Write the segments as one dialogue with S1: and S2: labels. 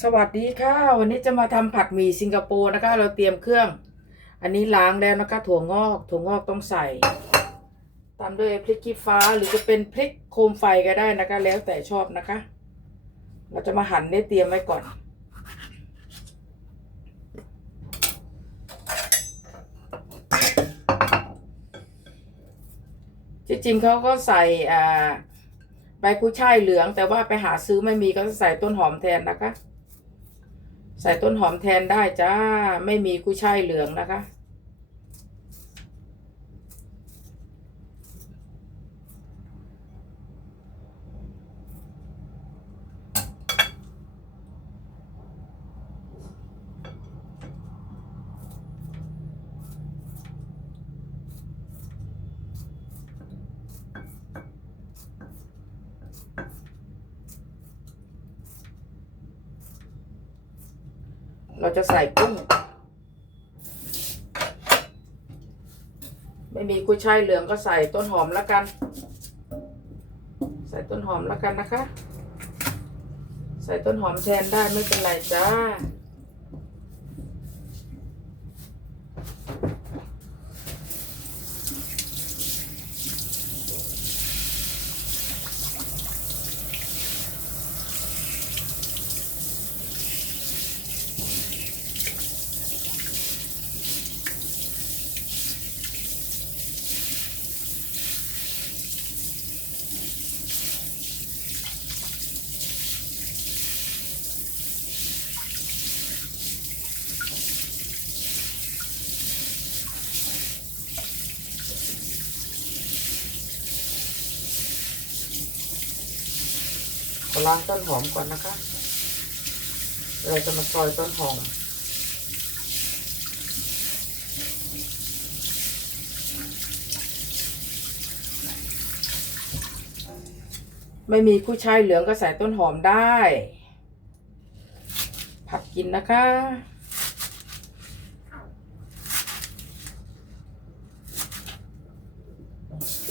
S1: สวัสดีค่ะ วันนี้จะมาทำผัดหมี่สิงคโปร์นะคะ เราเตรียมเครื่อง อันนี้ล้างแล้วนะคะ ถั่วงอก ถั่วงอกต้องใส่ ตามด้วยพริกขี้ฟ้าหรือจะเป็นพริกโคมไฟก็ได้นะคะ แล้วแต่ชอบนะคะ เราจะมาหั่นได้เตรียมไว้ก่อนที่จริงเขาก็ใส่อ่าใบกุ้ยช่ายเหลืองแต่ว่าไปหาซื้อไม่มีก็ใส่ต้นหอมแทนนะคะ ใส่ต้นหอมแทนได้จ้า ไม่มีกุ้ยช่ายเหลืองนะคะ เราจะใส่กุ้ง ไม่มีกุ้ยช่ายเหลืองก็ใส่ต้นหอมแล้วกัน ใส่ต้นหอมแล้วกันนะคะ ใส่ต้นหอมแทนได้ไม่เป็นไรจ้า ล้างต้นหอมก่อนนะคะ เราจะมาซอยต้นหอม ไม่มีกุ้ยช่ายเหลืองก็ใส่ต้นหอมได้ ผัดกินนะคะ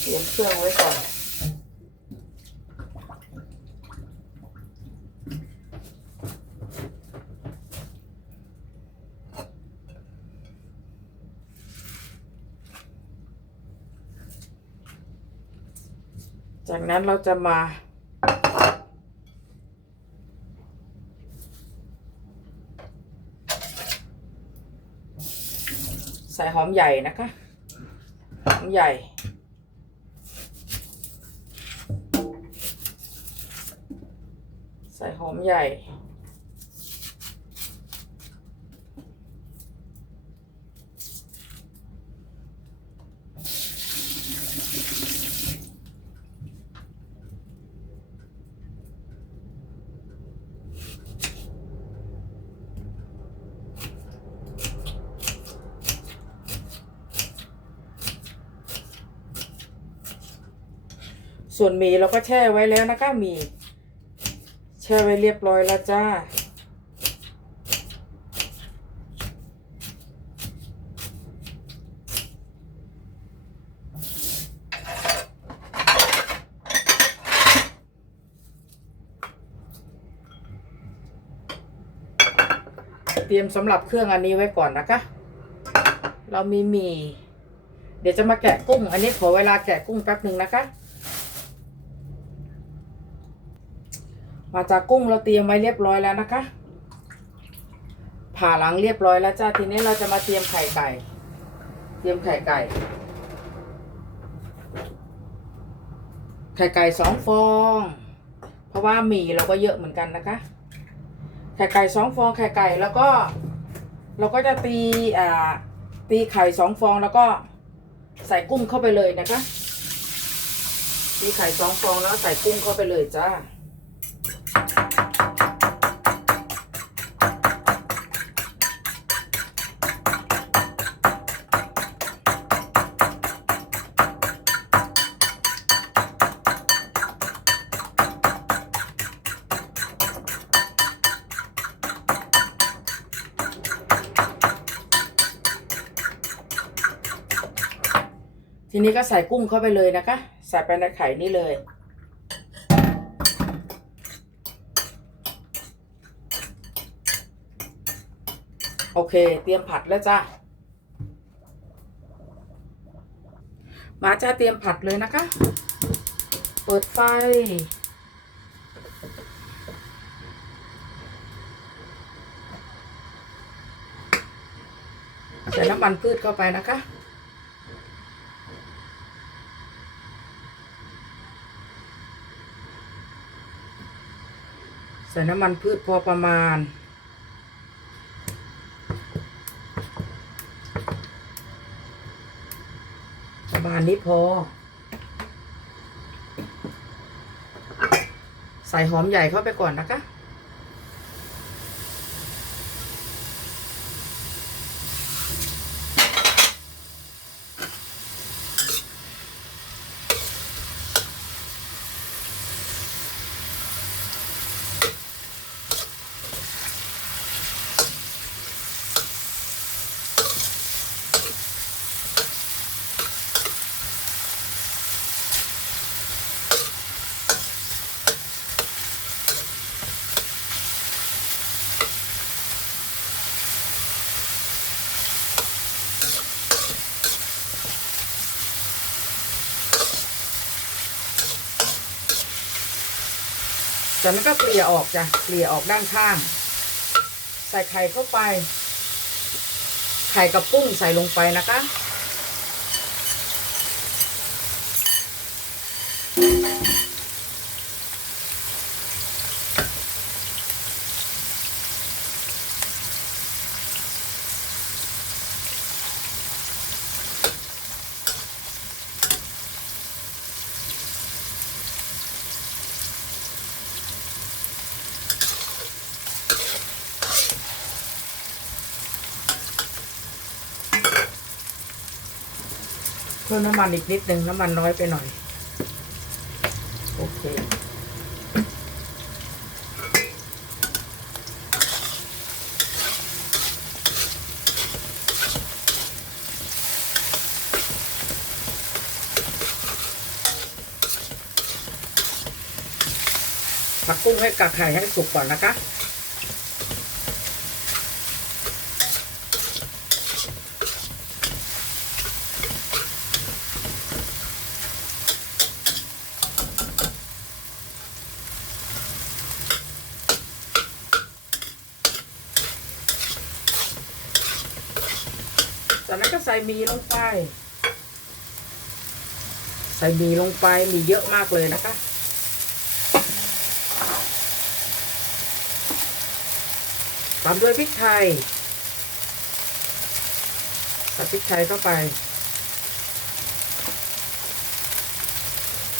S1: เตรียมเครื่องไว้ก่อน จากนั้นเราจะมา ใส่หอมใหญ่นะคะ หอมใหญ่ใส่หอมใหญ่ ส่วนหมี่เราก็แช่ไว้แล้วนะคะหมี่แช่ไว้เรียบร้อยแล้วจ้า เตรียมสำหรับเครื่องอันนี้ไว้ก่อนนะคะ เรามีหมี่เดี๋ยวจะมาแกะกุ้ง อันนี้ขอเวลาแกะกุ้งแป๊บหนึ่งนะคะ มาจากกุ้งเราเตรียมไว้เรียบร้อยแล้วนะคะ ผ่าหลังเรียบร้อยแล้วจ้าทีนี้เราจะมาเตรียมไข่ไก่ เตรียมไข่ไก่ ไข่ไก่สองฟอง เพราะว่าหมี่เราก็เยอะเหมือนกันนะคะ ไข่ไก่สองฟองไข่ไก่แล้วก็เราก็จะตีอ่าตีไข่สองฟองแล้วก็ใส่กุ้งเข้าไปเลยนะคะ ตีไข่สองฟองแล้วใส่กุ้งเข้าไปเลยจ้า ทีนี้ก็ใส่กุ้งเข้าไปเลยนะคะ ใส่ไปในไข่นี่เลย โอเค เตรียมผัดแล้วจ้ามาจ้าเตรียมผัดเลยนะคะ เปิดไฟ ใส่น้ำมันพืชเข้าไปนะคะ ใส่น้ำมันพืชพอประมาณ ประมาณนี้พอ ใส่หอมใหญ่เข้าไปก่อนนะคะ จากนั้นก็เกลี่ยออกจ้ะ เกลี่ยออกด้านข้าง ใส่ไข่เข้าไป ไข่กับกุ้งใส่ลงไปนะคะ พิ่มน้ำมันอีกนิดหนึ่งน้ำมันน้อยไปหน่อย โอเค ผักกุ้งให้กับไข่ให้สุกก่อนนะคะ จากนั้นก็ใส่หมีลงไป ใส่หมีลงไปมีเยอะมากเลยนะคะ ตามด้วยพริกไทยใส่พริกไทยเข้าไป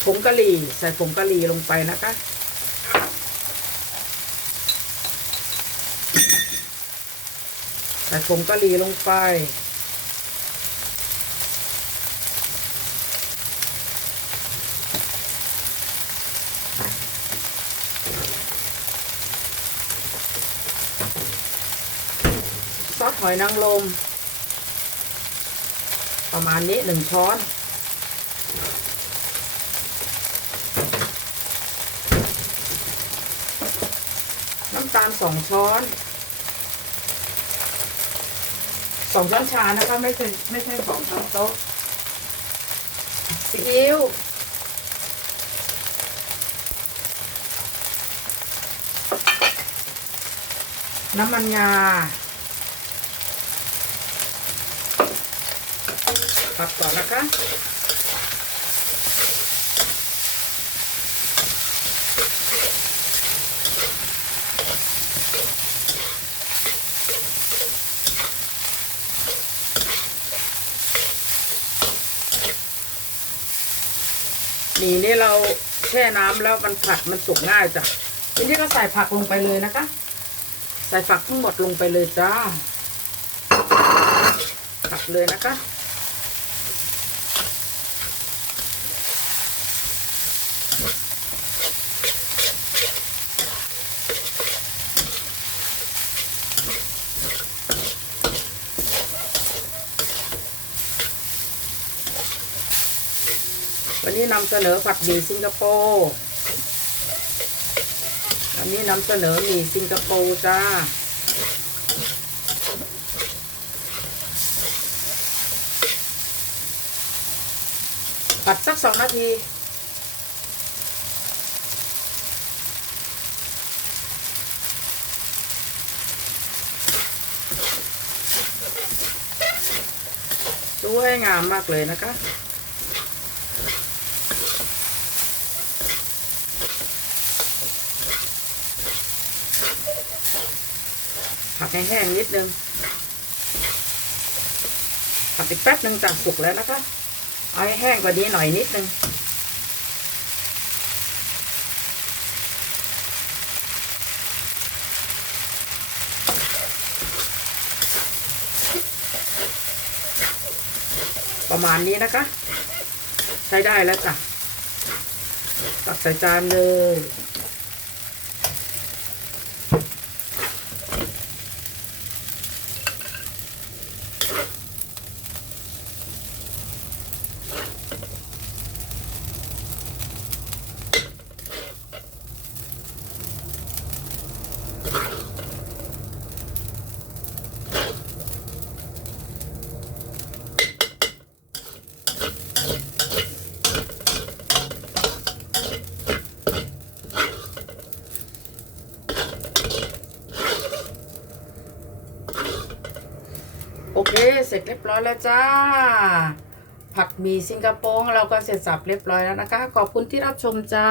S1: ผงกะหรี่ใส่ผงกะหรี่ลงไปนะคะ ใส่ผงกะหรี่ลงไป ซ อสหอยนางรมประมาณนี้หนึ่งช้อนน้ำตาลสองช้อนสองช้อนชานะคะไม่ใช่ไม่ใช่สองช้อนโต๊ะซีอิ๊วน้ำมันงา ผัดก่อนนะคะนี่นี่เราแช่น้ำแล้วมันผัดมันสุกง่ายจ้ะทีนี้ก็ใส่ผักลงไปเลยนะคะ ใส่ผักทั้งหมดลงไปเลยจ้าผัดเลยนะคะ วันนี้นำเสนอผัดหมี่สิงคโปร์วันนี้นำเสนอหมี่สิงคโปร์จ้า ผัดสักสองนาทีสวยงามมากเลยนะคะ ให้แห้งนิดนึงผัดอีกแป๊บนึงจะสุกแล้วนะคะ เอาให้แห้งกว่านี้หน่อยนิดนึงประมาณนี้นะคะ ใช้ได้แล้วจ้ะตักใส่จานเลย โอเค เส ร้อยแล้วจ้า ผัดหมี่สิงคโปร์เราก็เสร็จสับเรียบร้อยแล้วนะคะ ขอบคุณที่รับชมจ้า